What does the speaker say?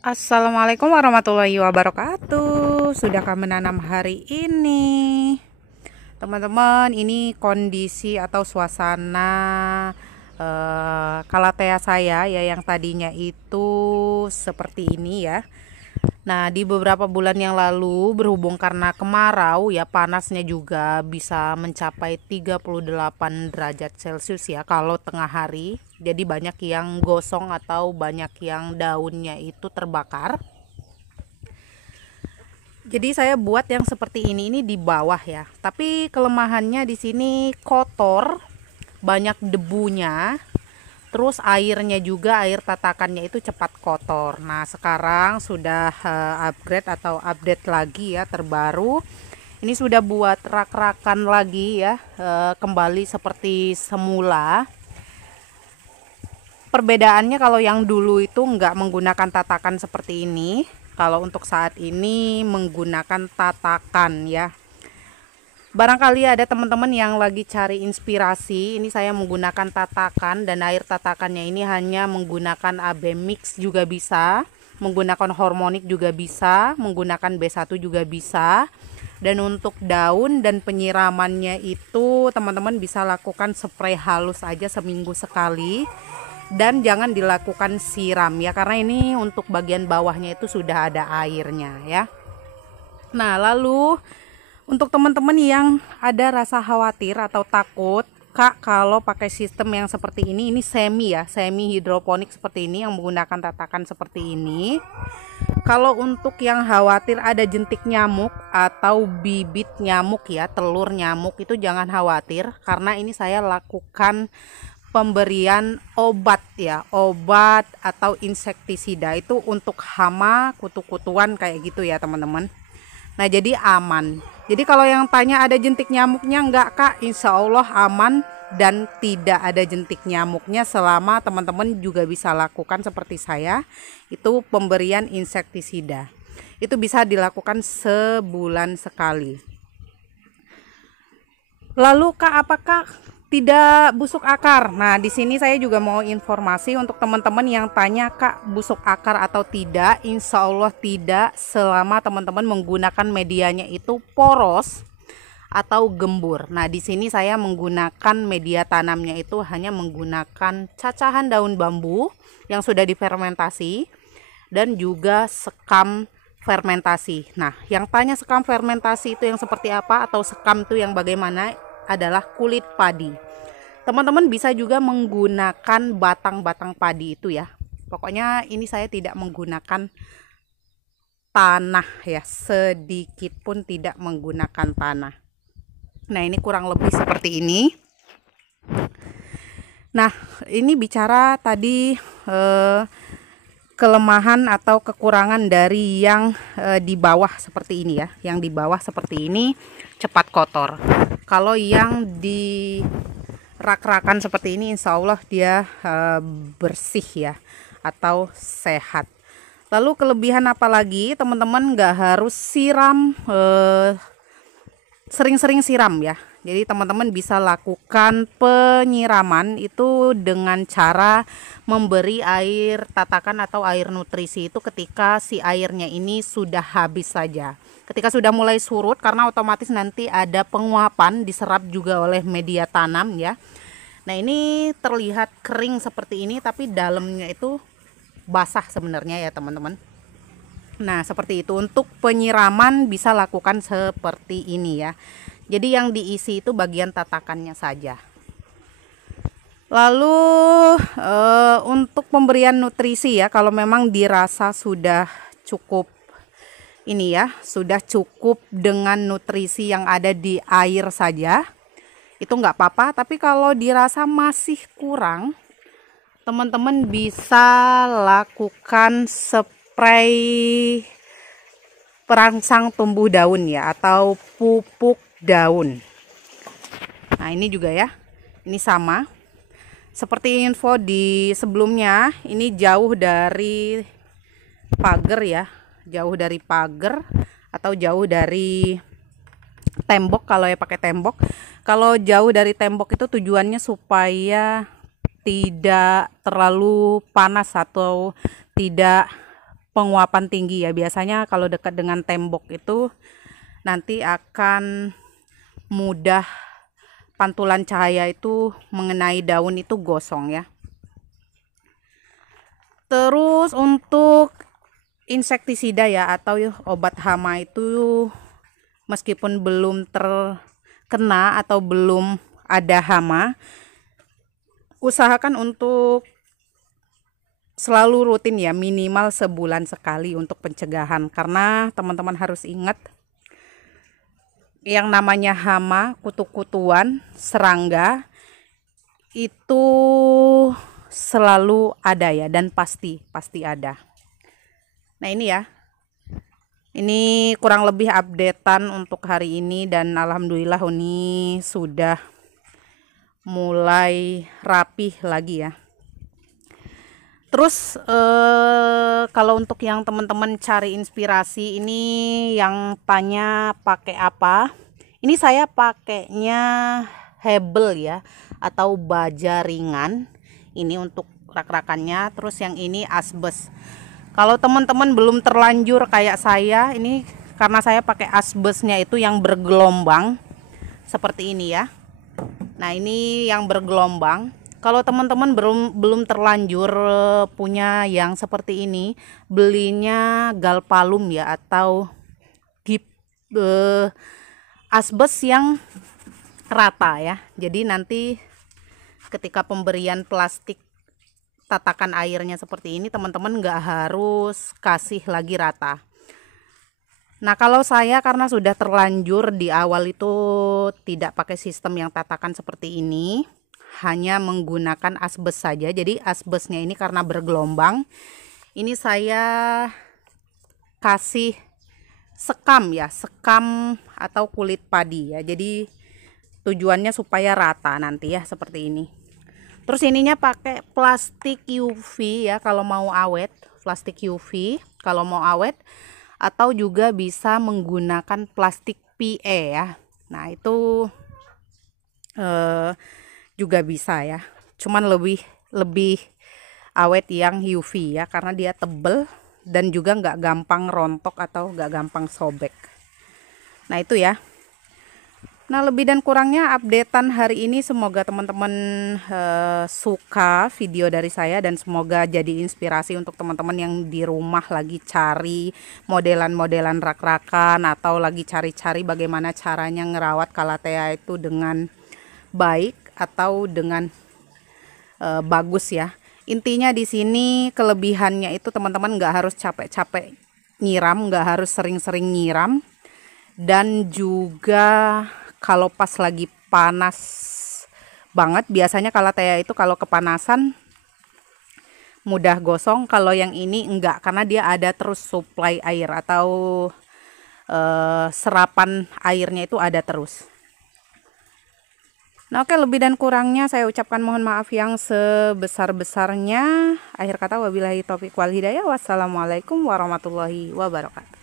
Assalamualaikum warahmatullahi wabarakatuh. Sudahkah menanam hari ini? Teman-teman, ini kondisi atau suasana kalatea saya ya, yang tadinya itu seperti ini ya. Nah, di beberapa bulan yang lalu berhubung karena kemarau ya, panasnya juga bisa mencapai 38 derajat Celcius ya kalau tengah hari. Jadi banyak yang gosong atau banyak yang daunnya itu terbakar. Jadi saya buat yang seperti ini di bawah ya. Tapi kelemahannya di sini kotor, banyak debunya. Terus airnya juga, air tatakannya itu cepat kotor. Nah, sekarang sudah upgrade atau update lagi ya, terbaru. Ini sudah buat rak-rakan lagi ya, kembali seperti semula. Perbedaannya kalau yang dulu itu nggak menggunakan tatakan seperti ini. Kalau untuk saat ini menggunakan tatakan ya. Barangkali ada teman-teman yang lagi cari inspirasi. Ini saya menggunakan tatakan, dan air tatakannya ini hanya menggunakan AB mix juga bisa, menggunakan harmonik juga bisa, menggunakan B1 juga bisa. Dan untuk daun dan penyiramannya itu teman-teman bisa lakukan spray halus aja seminggu sekali, dan jangan dilakukan siram ya, karena ini untuk bagian bawahnya itu sudah ada airnya ya. Nah, lalu untuk teman-teman yang ada rasa khawatir atau takut, Kak, kalau pakai sistem yang seperti ini semi ya, semi hidroponik seperti ini yang menggunakan tatakan seperti ini. Kalau untuk yang khawatir ada jentik nyamuk atau bibit nyamuk ya, telur nyamuk, itu jangan khawatir, karena ini saya lakukan pemberian obat ya, obat atau insektisida itu untuk hama, kutu-kutuan kayak gitu ya teman-teman. Nah, jadi aman. Jadi kalau yang tanya ada jentik nyamuknya, enggak Kak, insya Allah aman dan tidak ada jentik nyamuknya, selama teman-teman juga bisa lakukan seperti saya, itu pemberian insektisida. Itu bisa dilakukan sebulan sekali. Lalu Kak, apakah tidak busuk akar? Nah, di sini saya juga mau informasi untuk teman-teman yang tanya, Kak, busuk akar atau tidak? Insya Allah tidak, selama teman-teman menggunakan medianya itu poros atau gembur. Nah, di sini saya menggunakan media tanamnya itu hanya menggunakan cacahan daun bambu yang sudah difermentasi dan juga sekam fermentasi. Nah, yang tanya sekam fermentasi itu yang seperti apa atau sekam itu yang bagaimana, adalah kulit padi. Teman-teman bisa juga menggunakan batang-batang padi itu ya. Pokoknya ini saya tidak menggunakan tanah ya, sedikit pun tidak menggunakan tanah. Nah, ini kurang lebih seperti ini. Nah, ini bicara tadi kelemahan atau kekurangan dari yang di bawah seperti ini ya. Yang di bawah seperti ini cepat kotor. Kalau yang di rak-rakan seperti ini insya Allah dia bersih ya, atau sehat. Lalu kelebihan apa lagi, teman-teman nggak harus siram, sering-sering siram ya. Jadi teman-teman bisa lakukan penyiraman itu dengan cara memberi air tatakan atau air nutrisi itu ketika si airnya ini sudah habis saja. Ketika sudah mulai surut, karena otomatis nanti ada penguapan, diserap juga oleh media tanam ya. Nah, ini terlihat kering seperti ini, tapi dalamnya itu basah sebenarnya ya teman-teman. Nah, seperti itu. Untuk penyiraman bisa lakukan seperti ini ya. Jadi yang diisi itu bagian tatakannya saja. Lalu untuk pemberian nutrisi ya, kalau memang dirasa sudah cukup ini ya, sudah cukup dengan nutrisi yang ada di air saja, itu nggak apa-apa. Tapi kalau dirasa masih kurang, teman-teman bisa lakukan spray perangsang tumbuh daun ya, atau pupuk daun. Nah, ini juga ya, ini sama seperti info di sebelumnya. Ini jauh dari pagar ya, jauh dari pagar atau jauh dari tembok. Kalau ya pakai tembok, kalau jauh dari tembok itu tujuannya supaya tidak terlalu panas atau tidak penguapan tinggi ya. Biasanya kalau dekat dengan tembok itu nanti akan mudah pantulan cahaya itu mengenai daun itu gosong ya. Terus untuk insektisida ya atau obat hama itu meskipun belum terkena atau belum ada hama, usahakan untuk selalu rutin ya, minimal sebulan sekali untuk pencegahan. Karena teman-teman harus ingat yang namanya hama, kutu-kutuan, serangga itu selalu ada ya, dan pasti ada. Nah ini ya, ini kurang lebih updatean untuk hari ini, dan alhamdulillah ini sudah mulai rapih lagi ya. Terus kalau untuk yang teman-teman cari inspirasi ini yang tanya pakai apa, ini saya pakainya hebel ya atau baja ringan ini untuk rak-rakannya. Terus yang ini asbes. Kalau teman-teman belum terlanjur kayak saya, ini karena saya pakai asbesnya itu yang bergelombang seperti ini ya. Nah ini yang bergelombang. Kalau teman-teman belum terlanjur punya yang seperti ini, belinya galpalum ya atau asbes yang rata ya. Jadi nanti ketika pemberian plastik tatakan airnya seperti ini, teman-teman nggak harus kasih lagi rata. Nah kalau saya karena sudah terlanjur di awal itu tidak pakai sistem yang tatakan seperti ini, hanya menggunakan asbes saja. Jadi asbesnya ini karena bergelombang, ini saya kasih sekam ya, sekam atau kulit padi ya. Jadi tujuannya supaya rata nanti ya seperti ini. Terus ininya pakai plastik UV ya kalau mau awet, plastik UV kalau mau awet, atau juga bisa menggunakan plastik PE ya. Nah itu juga bisa ya, cuman lebih awet yang UV ya karena dia tebel dan juga nggak gampang rontok atau nggak gampang sobek. Nah itu ya. Nah lebih dan kurangnya updatean hari ini, semoga teman-teman suka video dari saya dan semoga jadi inspirasi untuk teman-teman yang di rumah lagi cari modelan-modelan rak-rakan atau lagi cari-cari bagaimana caranya ngerawat calathea itu dengan baik atau dengan bagus ya. Intinya di sini kelebihannya itu teman-teman nggak harus capek-capek nyiram, nggak harus sering-sering nyiram, dan juga kalau pas lagi panas banget, biasanya calathea itu kalau kepanasan mudah gosong. Kalau yang ini enggak, karena dia ada terus supply air atau serapan airnya itu ada terus. Nah oke, lebih dan kurangnya saya ucapkan mohon maaf yang sebesar-besarnya. Akhir kata wabillahi taufiq wal hidayah. Wassalamualaikum warahmatullahi wabarakatuh.